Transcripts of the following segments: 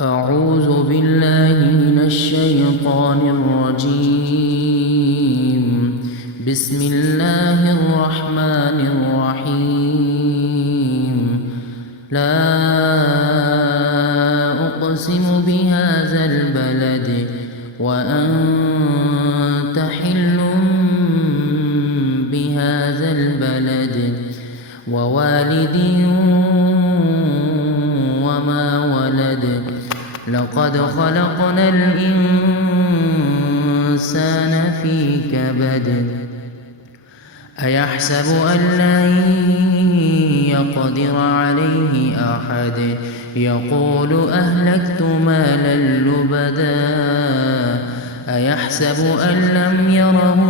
أعوذ بالله من الشيطان الرجيم. بسم الله الرحمن الرحيم. لا أقسم بهذا البلد وأنت حل بهذا البلد ووالد وما ولد لقد خلقنا الإنسان في كبد أيحسب أن لن يقدر عليه أحد يقول أهلكت مالا لبدا أيحسب أن لم يره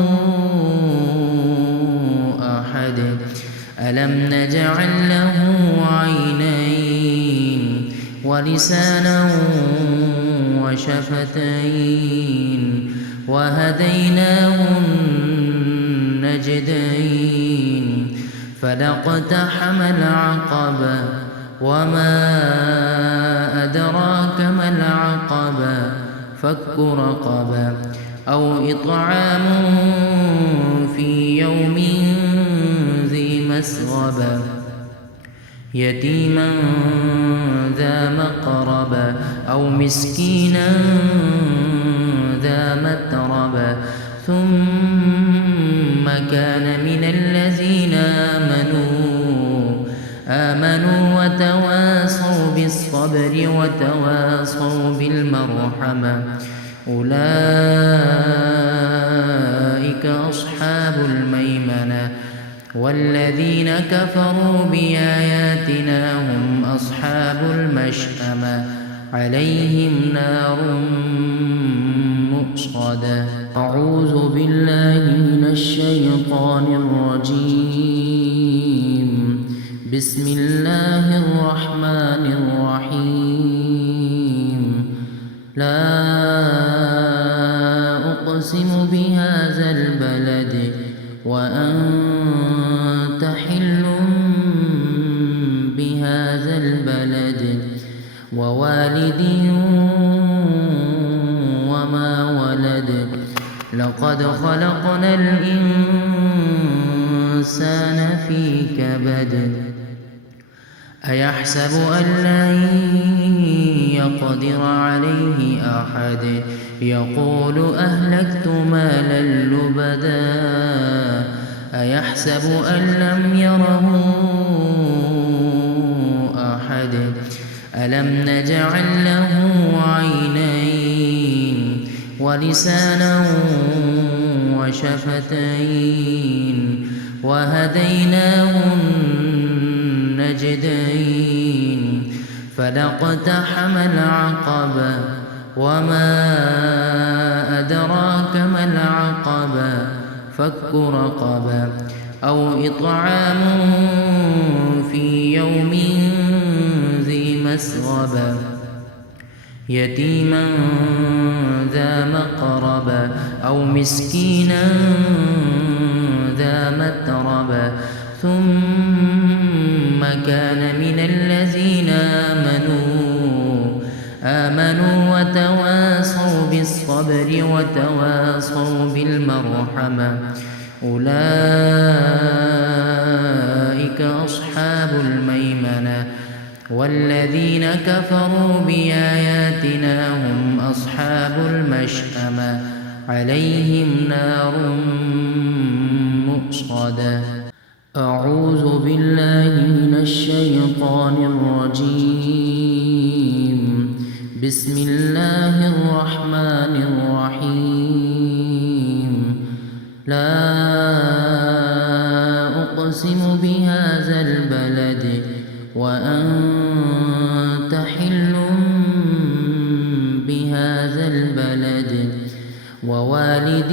أحد ألم نجعل له عينين ولسانا وشفتين وهديناه النجدين فلاقتحم العقبة وما أدراك ما العقبة فك رقبة أو إطعام في يوم ذي مسغبة يتيما ذا مقربة أو مسكينا ذا متربة ثم كان من الذين آمنوا وتواصوا بالصبر وتواصوا بالمرحمة أولئك أصحاب الميمنة والذين كفروا بآياتنا هم أصحاب المشأمة عليهم نار مؤصدة. أعوذ بالله من الشيطان الرجيم. بسم الله الرحمن الرحيم. لا أقسم بهذا البلد وأنت حل بهذا البلد ووالد وما ولد لقد خلقنا الإنسان في كبد أيحسب أن لن يقدر عليه أحد يقول أهلكت مالا لبدا أيحسب أن لم يره أحد ألم نجعل له عينين ولسانا وشفتين وهديناه النجدين فلاقتحم العقبة وما أدراك ما العقبة فك رقبة أو إطعام في يوم ذي مسغبة يتيما ذا مقربة أو مسكينا ذا متربة ثم كان من الذين آمنوا وتواصوا بالصبر وتواصوا بالمرحمة أولئك أصحاب الميمنة والذين كفروا بآياتنا هم أصحاب المشأمة عليهم نار مؤصدة. أعوذ بالله من الشيطان الرجيم. بسم الله الرحمن الرحيم. لا أقسم بهذا البلد وأنت حل بهذا البلد ووالد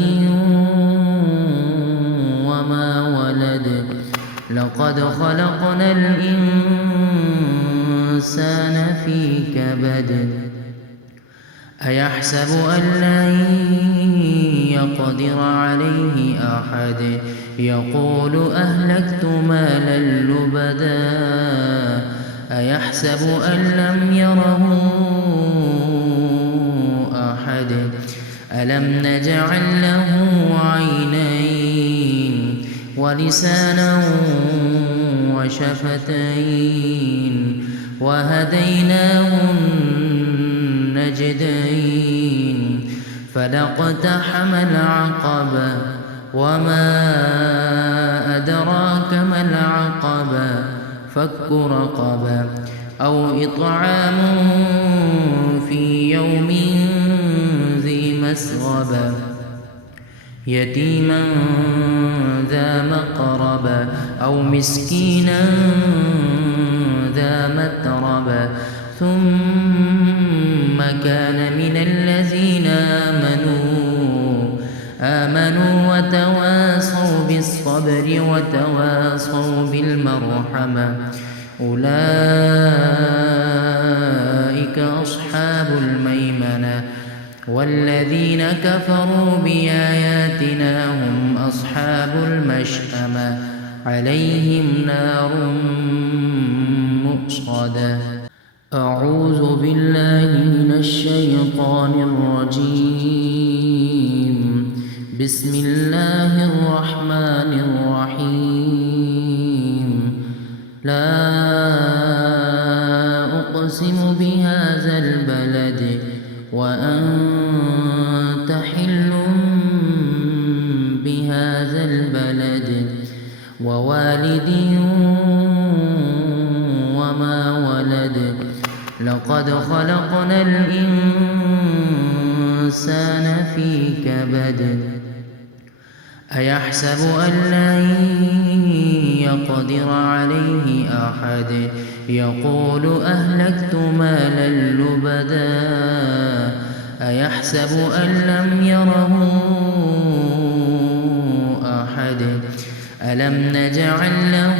وما ولد لقد خلقنا الإنسان في كبد أيحسب أن لن يقدر عليه أحد يقول أهلكت مالا لبدا أيحسب أن لم يره ألم نجعل له عينين ولسانا وشفتين وهديناه النجدين فلاقتحم العقبة وما أدراك ما العقبة فك رقبة أو إطعام في يوم ذي مسغبة يتيما ذا مقربة أو مسكينا ذا متربة ثم كان من الذين آمنوا وتواصوا بالصبر وتواصوا بالمرحمة أولئك أصحاب الميمنة والذين كفروا بآياتنا هم أصحاب المشأمة عليهم نار مؤصدة. أعوذ بالله من الشيطان الرجيم. بسم الله الرحمن الرحيم. لا أقسم بهذا البلد وأنت حل بهذا البلد ووالد وما ولد لقد خلقنا الإنسان في كبد أيحسب أن لن يقدر عليه أحد يقول أهلكت مالا لبدا أيحسب أن لم يره أحد ألم نجعل له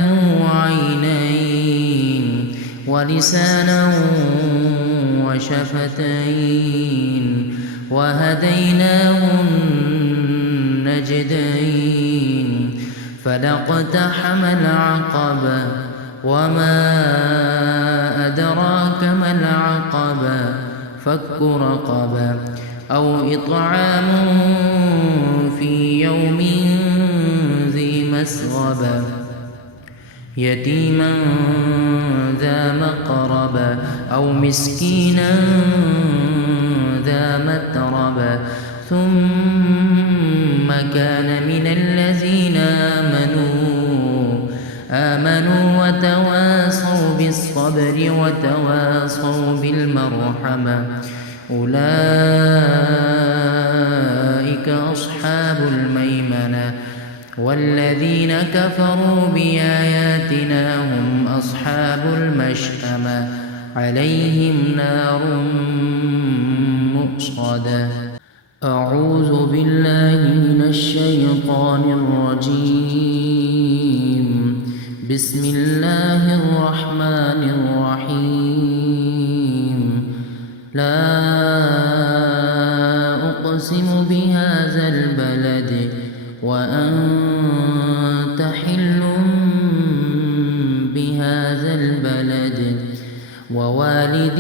عينين ولسانا وشفتين وهديناه النجدين فلاقتحم العقبة وما أدراك ما العقبة فك رقبة أو إطعام في يوم ذي مسغبة يتيما ذا مقربة أو مسكينا ذا متربة ثم كان من الذين آمنوا وتواصوا بالصبر وتواصوا بالمرحمة أولئك أصحاب الميمنة والذين كفروا بآياتنا هم أصحاب المشأمة عليهم نار مؤصدة. أعوذ بالله من الشيطان الرجيم. بسم الله الرحمن الرحيم. لا أقسم بهذا البلد وأنت حل بهذا البلد ووالد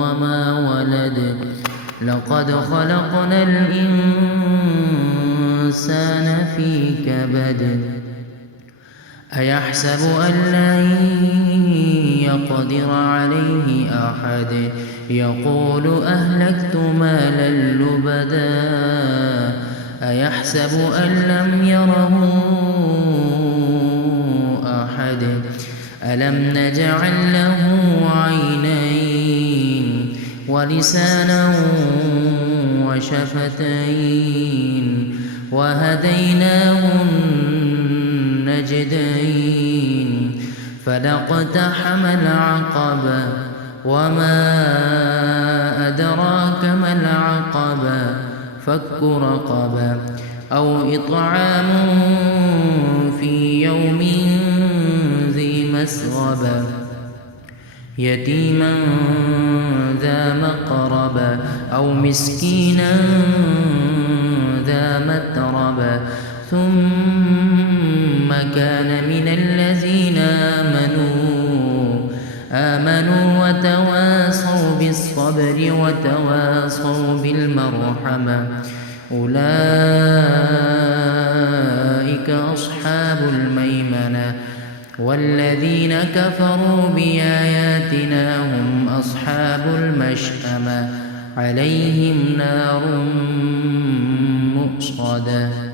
وما ولد لقد خلقنا الإنسان في كبد أيحسب أن لن يقدر عليه أحد يقول أهلكت مالا لبدا أيحسب أن لم يره أحد ألم نجعل له عينين ولسانا وشفتين وهديناه النجدين فلاقتحم العقبة وما أدراك ما العقبة فك رقبة أو إطعام في يوم ذي مسغبة يتيما ذا مقربة أو مسكينا ذا متربة ثم كان من الذين آمنوا وتواصوا بالصبر وتواصوا بالمرحمة أولئك أصحاب الميمنة والذين كفروا بآياتنا هم أصحاب المشأمة عليهم نار مؤصدة